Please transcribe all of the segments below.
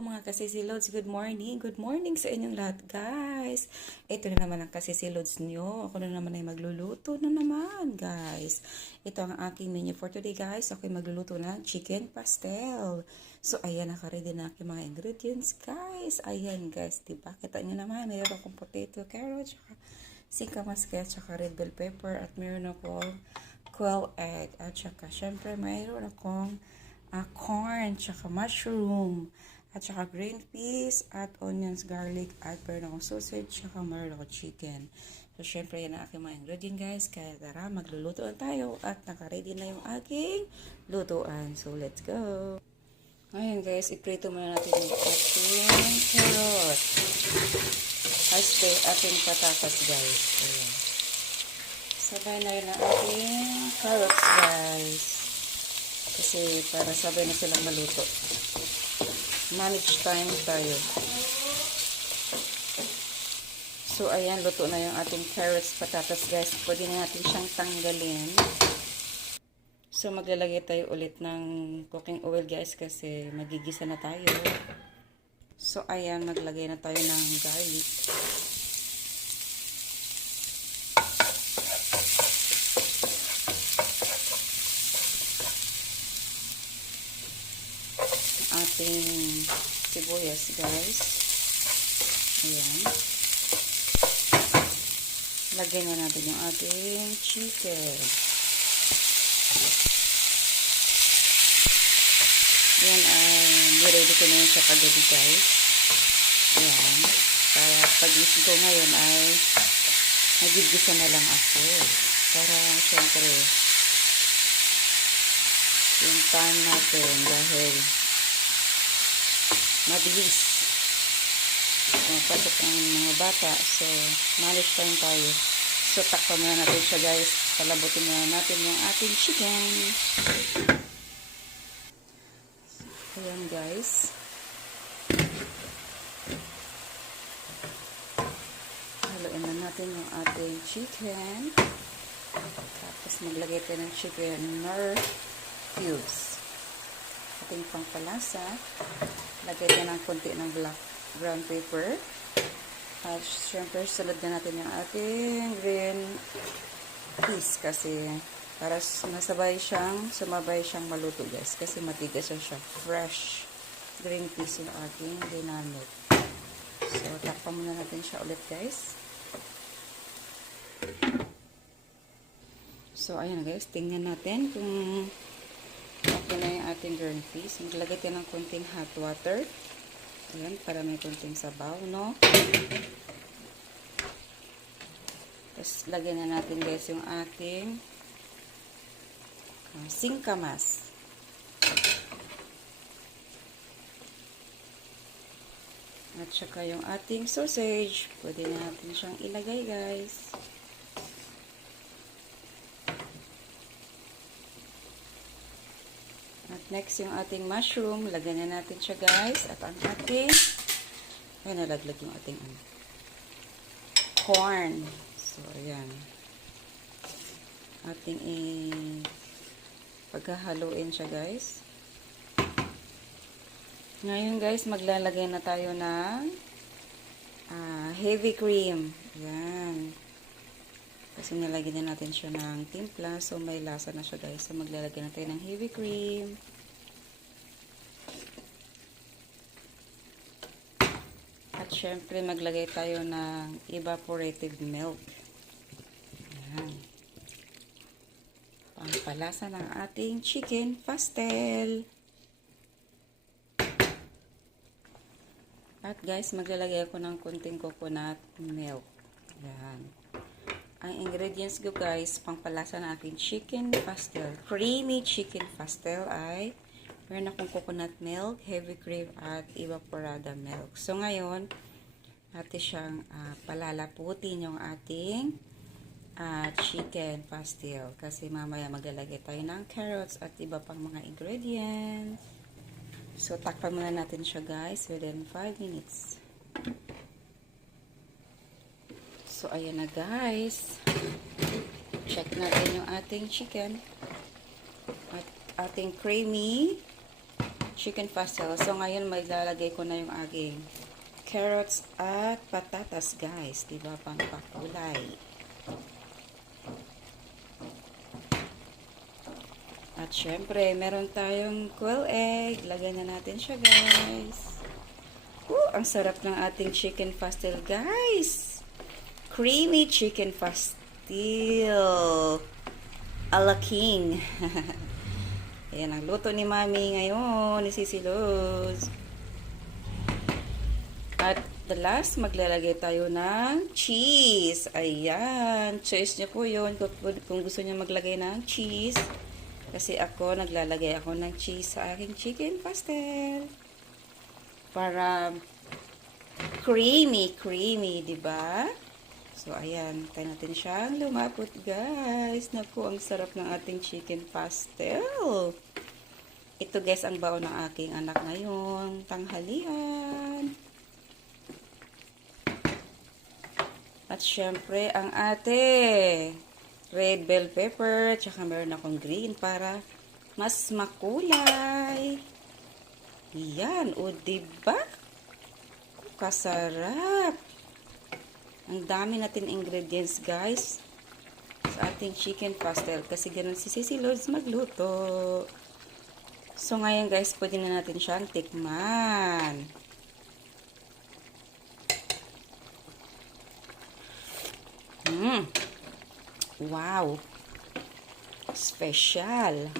Mga kasisilods, good morning. Good morning sa inyong lahat, guys. Ito na naman ang kasisilods nyo. Ako na naman ay magluluto na naman, guys. Ito ang aking menu for today, guys. Ako ay magluluto ng chicken pastel. So, ayan, nakaready na aking mga ingredients, guys. Ayan, guys, diba? Kita nyo naman, mayroon akong potato, carrot, tsaka singkamas, tsaka red bell pepper, at mayroon akong quail egg. At tsaka, syempre, mayroon akong corn, tsaka mushroom, at saka green peas, at onions, garlic, at meron akong sausage, saka meron akong chicken. So, syempre, yan ang aking mga ingredient, guys. Kaya tara, maglulutuan tayo. At naka-ready na yung aking lutuan. So, let's go! Ngayon, guys, iprito muna natin yung ating carrot. Haste, ating patatas, guys. Ayan. Sabay na rin ang ating carrots, guys. Kasi para sabay na silang maluto. Manage time tayo. So, ayan, luto na yung ating carrots, patatas, guys. Pwede na natin siyang tanggalin. So, maglalagay tayo ulit ng cooking oil, guys, kasi magigisa na tayo. So, ayan, maglagay na tayo ng garlic. Ating sibuyas, guys. Ayan. Lagyan na natin yung ating chicken. Ayan, niready ko na yun sa kagabi, guys. Ayan. Para pag-isip ko ngayon ay nagigisa na lang ako. Para, syempre, yung time natin dahil mabilis pasok ang mga bata, so manage time tayo. So takpan muna natin siya, guys. Palabutin muna natin yung ating chicken. Ayan, guys, haluin na natin yung ating chicken. Tapos maglagay tayo ng chicken cubes. Ating pangpalasa, lagay tayo ng konti ng brown pepper. At syempre, salad na natin yung ating green peas kasi para sumabay siyang maluto, guys. Kasi matigas siya. Fresh green peas yung ating ginamit. So, takpan muna natin siya ulit, guys. So, ayan, guys. Tingnan natin kung okay na yung ating green peas. Maglagay tayo ng konting hot water. Ayan, para may konting sabaw, no? Tapos, lagyan na natin, guys, yung ating singkamas. At saka yung ating sausage. Pwede na natin siyang ilagay, guys. At next, yung ating mushroom. Lagyan na natin siya, guys. At ang ating, ay, nalaglag yung ating corn. So, ayan. Ating paghahaluin siya, guys. Ngayon, guys, maglalagay na tayo ng heavy cream. Ayan. Kasi nilagyan na natin siya ng timpla. So, may lasa na siya, guys. So, maglalagay na tayo ng heavy cream. At, syempre, maglagay tayo ng evaporated milk. Ayan. Pampalasa ng ating chicken pastel. At, guys, maglalagay ako ng konting coconut milk. Ayan. Ang ingredients ko, guys, pangpalasa ng aking chicken pastel, creamy chicken pastel ay meron akong coconut milk, heavy cream, at evaporada milk. So, ngayon, natin siyang palalaputin yung ating chicken pastel. Kasi mamaya maglalagay tayo ng carrots at iba pang mga ingredients. So, takpan muna natin siya, guys, within 5 minutes. So, ayan na, guys. Check natin yung ating chicken. At ating creamy chicken pastel. So, ngayon maglalagay ko na yung aking carrots at patatas, guys. Diba? Pampakulay. At syempre, meron tayong quail egg. Lagay na natin siya, guys. Ang sarap ng ating chicken pastel, guys. Creamy chicken pastel. Ala King. Ayan ang luto ni Mami ngayon, ni Sisi Luz. At the last, maglalagay tayo ng cheese. Ayan. Choice niyo po yun kung gusto niyo maglagay ng cheese. Kasi naglalagay ako ng cheese sa aking chicken pastel. Para creamy, diba? So, ayan. Tayo natin siyang lumapot, guys. Naku, ang sarap ng ating chicken pastel. Ito, guys, ang baon ng aking anak ngayon. Tanghalian. At syempre, ang ate red bell pepper. Tsaka meron akong green para mas makulay. Yan, o diba? Kasarap. Ang dami natin ingredients, guys, sa ating chicken pastel. Kasi ganun si Sisi Lods magluto. So, ngayon, guys, pwede na natin siyang tikman. Wow! Special!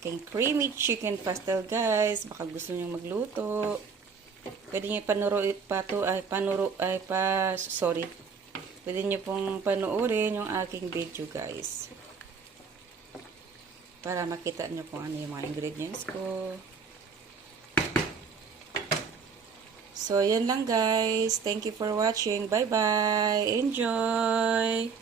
Aking creamy chicken pastel, guys. Baka gusto niyo magluto. Pwede niyo Pwede niyo pong panoorin yung aking video, guys. Para makita niyo kung ano yung mga ingredients ko. So, yan lang, guys. Thank you for watching. Bye-bye. Enjoy!